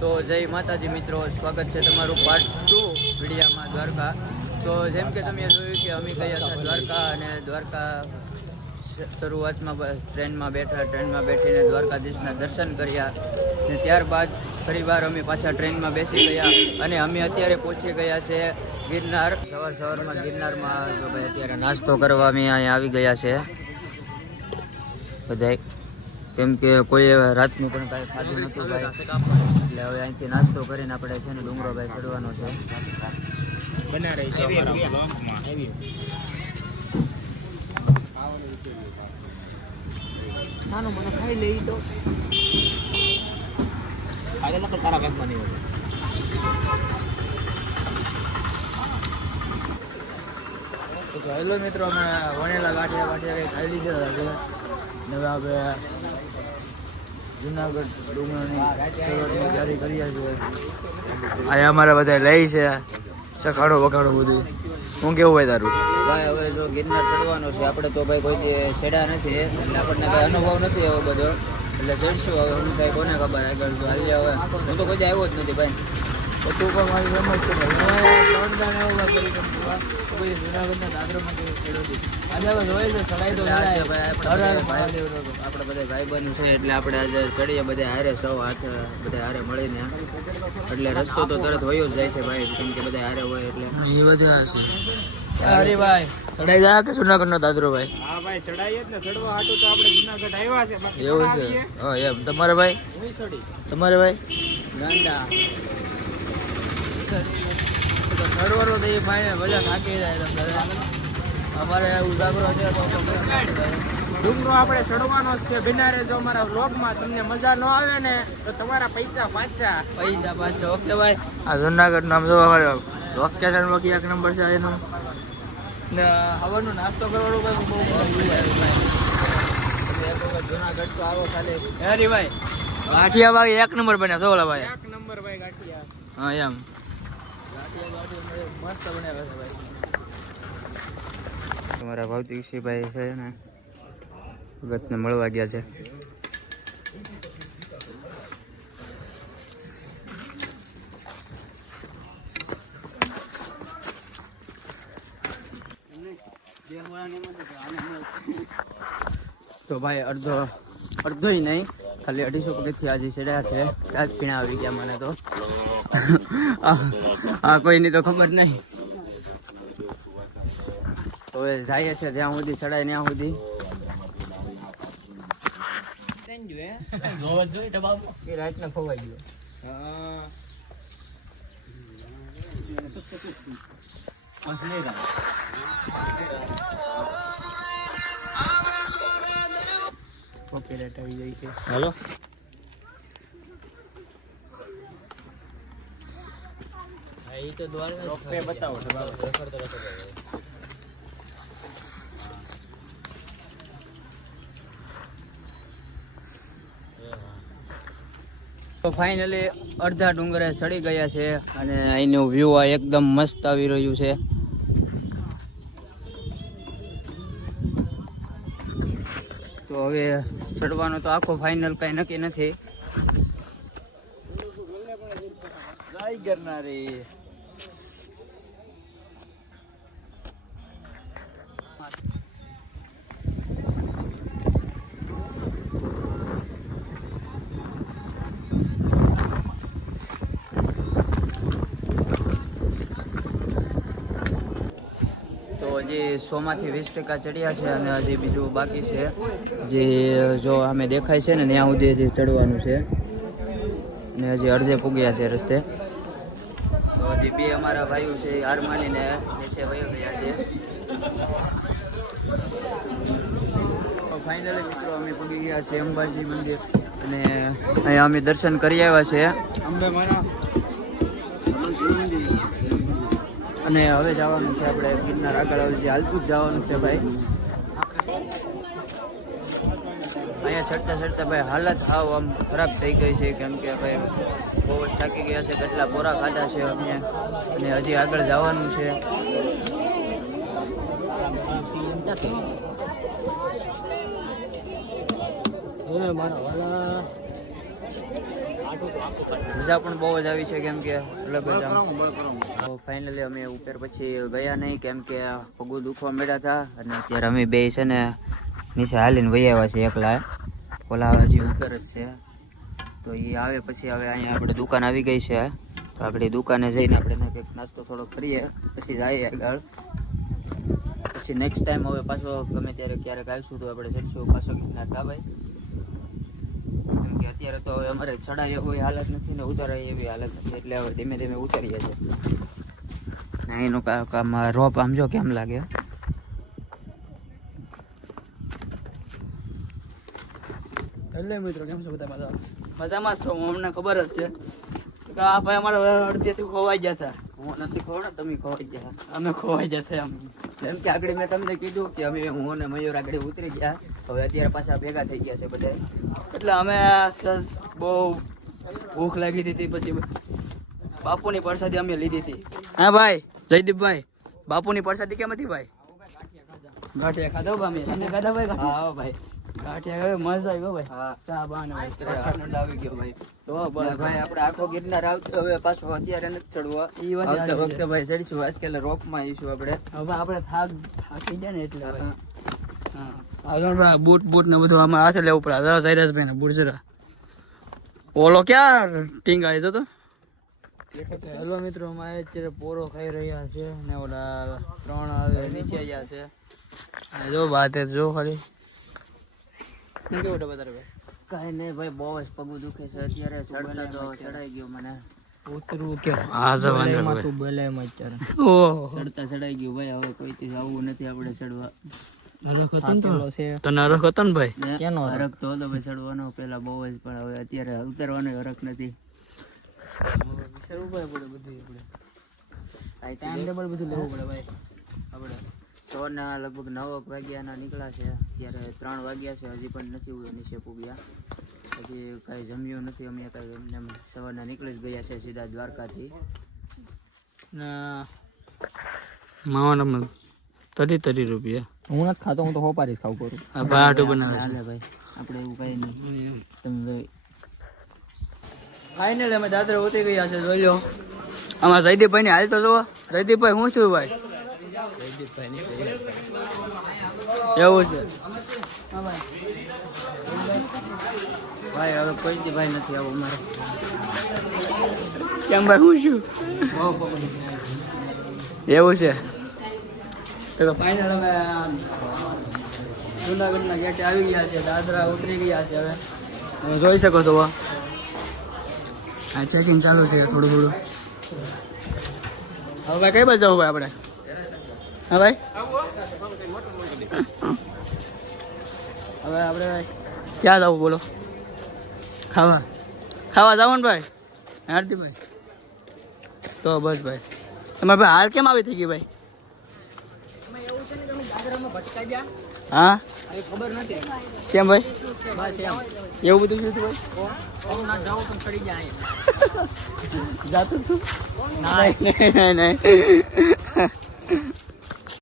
તો જય માતાજી મિત્રો, સ્વાગત છે તમારું પાર્ટ 2 વિડીયામાં દ્વારકા. તો જેમ કે તમે જોયું કે અમે ગયા હતા દ્વારકા, અને દ્વારકા શરૂઆતમાં ટ્રેનમાં બેઠીને દ્વારકાધીશના દર્શન કર્યા, અને ત્યારબાદ ફરીવાર અમે પાછા ટ્રેનમાં બેસી ગયા, અને અમે અત્યારે પહોંચી ગયા છે ગિરનાર. સવારમાં ગિરનારમાં જો ભાઈ અત્યારે નાસ્તો કરવા અમે અહીંયા આવી ગયા છે બધા, કેમ કે કોઈ રાતનું પણ કાંઈ ખાધું નથી ભાઈ, એટલે હવે અહીંથી નાસ્તો કરીને આપણે છે ને ડુંગરો ભાઈ ચડવાનો છે. સાનું મને ખાઈ લઈ તો તારા બેગમાં નહીં હોય. હેલો મિત્રો, અમે વણેલા ગાંઠિયા કંઈ ખાઈ લીધેલા છે. હવે આપણે જુનાગઢ ડુંગરની તૈયારી કરીએ છીએ. અહીંયા અમારે બધા લઈ છે સખાડો વખાડો બધું. હું કેવું ભાઈ તારું? ભાઈ હવે જો ગિરનાર ચડવાનો છે આપણે, તો ભાઈ કોઈ છેડા નથી, એટલે આપણને કંઈ અનુભવ નથી એવો બધો, એટલે ચડશું હવે. હું ભાઈ કોને ખબર આગળ તો હાલી. હવે હું તો કોઈ આવ્યો જ નથી ભાઈ, તો તું પણ મારી ફેમસ છે કોઈ જુનાગઢના દાદરામાં ચડ્યો હતી. આજે હવે જોઈએ છે ચડાઈ તો આપણે બધા ભાઈ બન્યું છે, એટલે આપણે આજે ચડીએ બધા હારે, સૌ હાથ બધા હારે મળીને. એટલે રસ્તો તો તરત વયો જ જાય છે ભાઈ, કેમ કે બધા હારે હોય એટલે એ બધા હશે. અરે ભાઈ ચડાઈ જાય કે જુનાગઢ નો દાદરો ભાઈ? હા ભાઈ ચડાઈ જ ને, ચડવા હાટું તો આપણે જુનાગઢ આવ્યા છે. એવું છે? હા એમ. તમારે ભાઈ? હું ચડી. તમારે ભાઈ? ગાંડા ચડવાનો તો એ ભાઈ બધા થાકી જાય. અમારે ઉજાગરો છે ડુંગરો આપણે ચડવાનો જ છે બિનારે. જો અમારા વ્લોગમાં તમને મજા ન આવે ને તો તમારા પૈસા પાછા. ઓકે ભાઈ. આ જુનાગઢ નામ જો લોકેશન માં એક નંબર છે એનો. ને હવાનો નાસ્તો કરવાનો ભાઈ બહુ મજા આવે ભાઈ. જુનાગઢ તો આવો ખાલી. હરી ભાઈ ગાંઠિયા ભાઈ એક નંબર બન્યા છો ભાઈ. એક નંબર ભાઈ ગાંઠિયા. હા એમ મસ્ત બનાવ્યા છે ભાઈ. તમારા ભૌતિકસિંહભાઈ છે ને ભગતને મળવા ગયા છે. તો ભાઈ અડધોય નહીં, ખાલી 250 પગથિયા આજે ચડ્યા છે. રાજ પીણા આવી ગયા મને તો. હા કોઈની તો ખબર નહીં. તો હવે જાય છે જ્યાં સુધી ચડાય ત્યાં સુધી. રાતને ખોવાઈ ગયો. કોપીરાઈટ આવી જાય છે. હાલો એ તો દ્વારકા બતાવો તો ફાઇનલી અડધા ડુંગરે ચડી ગયા છે, અને અહીંનું વ્યૂ આ એકદમ મસ્ત આવી રહ્યું છે. તો હવે ચડવાનો તો આખો ફાઇનલ કઈ નક્કી નથી. જય ગિરનારી. તો હજી 100માંથી 20% ચડ્યા છે, અને હજી બીજું બાકી છે. જે જો અમે દેખાય છે ને ત્યાં સુધી હજી ચડવાનું છે, ને હજી અડધે પૂગ્યા છે રસ્તે. તો હજી બે અમારા ભાઈઓ છે એ હાર માનીને નીચે વહી ગયા છે. ફાઇનલી મિત્રો અમે પૂગી ગયા છે અંબાજી મંદિર, અને અહીંયા અમે દર્શન કરી આવ્યા છે અને હવે જવાનું છે આપણે ગિરનાર આગળ. જે હાલતું જ જવાનું છે ભાઈ. અહીંયા ચડતા ભાઈ હાલત હાવ આમ ખરાબ થઈ ગઈ છે, કેમ કે ભાઈ બહુ જ થાકી ગયા છે. કેટલા પોરા ખાધા છે અમે, અને હજી આગળ જવાનું છે. મારા વાલા મજા પણ બહુ જ આવી છે કેમ કે અલગ જ ફાઇનલી અમે ઉપર પછી ગયા નહીં કેમ કે પગું દુખવા મળ્યા હતા અને અત્યારે અમે બે છે ને નીચે હાલીને વહી આવ્યા છે એકલા ઓલા હજી ઉપર જ છે તો એ આવે પછી હવે અહીંયા આપણે દુકાન આવી ગઈ છે તો આપણે દુકાને જઈને આપણે કંઈક નાસ્તો થોડો કરીએ પછી જઈએ આગળ પછી નેક્સ્ટ ટાઈમ હવે પાછો ગમે ત્યારે ક્યારેક આવીશું તો આપણે ચડશું પાછો ગિરનાર ભાઈ કેમ કે અત્યારે તો હવે અમારે ચડાય એવી હાલત નથી ને ઉતરાય એવી હાલત નથી એટલે હવે ધીમે ધીમે ઉતરીએ છીએ એનું કામ રોપ આમ જો કેમ લાગે એટલે મિત્રો કેમ છો બધા મજામાં છો અમને ખબર જ છે કે આ ભાઈ અમારે અડધેથી ખોવાઈ ગયા હતા હું નથી ખોવાડો તમે ખોવાઈ ગયા અમે ખોવાઈ જતા એમ જેમ કે આગળ મેં તમને કીધું કે અમે હું ને મયુર આગળ ઉતરી ગયા હવે અત્યારે પાછા ભેગા થઈ ગયા છે બધા એટલે અમે બહુ ભૂખ લાગી હતી પછી બાપુની પ્રસાદી અમે લીધી હતી હા ભાઈ જયદીપભાઈ બાપુની પ્રસાદી કેમ હતી ભાઈ ગાંઠિયા ખાધો અમે તમે ખાધા ભાઈ હા ભાઈ ગાંઠિયા ખાધો મજા આવ્યો ભાઈ હા ચા બાન આનંદ આવી ગયો ભાઈ તો ભાઈ આપણે આખો ગિરનાર આવતો હવે પાછો અત્યારે નથી ચડવા ઈ વાત આવતા વખતે ભાઈ ચડીશું આજકાલ રોપમાં આવીશું આપણે હવે આપણે થાકી જાય ને એટલે હા બૂટ ને બધું આમાં હાથે લેવું પડે સૈરાજભાઈ ને બૂટ જરા ઓલો ક્યાં ટીંગ આવી જતો હેલો મિત્રો અમારે અત્યારે પોરો ખાઈ રહ્યા છે ને ઓલા 3 આવે નીચે આવ્યા છે જો વાત જો ખાલી કેવું બતાવે ભાઈ કાંઈ નહીં ભાઈ બહુ જ પગું દુખે છે અત્યારે ચડતા તો ચડાઈ ગયો મને ઉતરવું કે હા જો વાંધો બોલાય અત્યારે ઓહો ચડતા ચડાઈ ગયું ભાઈ હવે કોઈથી આવવું નથી આપણે ચડવા નરક હતો ને તો નરક હતો ને ભાઈ કેનો હરક તો હતો ભાઈ ચડવાનો પેલા બહુ જ પણ હવે અત્યારે ઉતરવાનો હરક નથી વિચારવું પડે બધું આપણે ટાઈમ ટેબલ બધું લેવું પડે ભાઈ આપણે સવારના લગભગ 9 વાગ્યાના નીકળ્યા છે અત્યારે 3 વાગ્યા છે હજી પણ નથી નીચે પૂગ્યા પછી કાંઈ જમ્યું નથી અમે કાંઈ એમને સવારના નીકળી જ ગયા છે સીધા દ્વારકાથી માવાના 30 રૂપિયા હું નથી ખાતો હું તો હોપારીસ ખાવ કરું આ બાટો બનાવે હાલે ભાઈ આપણે એવું કાંઈ નહીં તમે ફાઇનલ અમે દાદરા ઉતરી ગયા છે જોઈ લો આમાં જયદીપભાઈ ની હાલ તો જોવો જયદીપભાઈ શું થયું ભાઈ એવું છે ભાઈ હવે કોઈ દી ભાઈ નથી આવું મારે કેમ ભાઈ શું એવું છે તો ફાઇનલ અમે જુનાગઢના ગેટે આવી ગયા છે દાદરા ઉતરી ગયા છે હવે તમે જોઈ શકો છો આ ચેકિંગ ચાલુ છે થોડું થોડું હવે ભાઈ કઈ બાજુ જવું ભાઈ આપણે હા ભાઈ હવે આપણે ક્યાં જવું બોલો ખાવા ખાવા જવું ને ભાઈ હાર્દિકભાઈ તો બસ ભાઈ તમારે ભાઈ હાલ કેમ આવી થઈ ગઈ ભાઈ હા ખબર નથી કેમ ભાઈ એવું બધું શું ભાઈ જાતું છું નહીં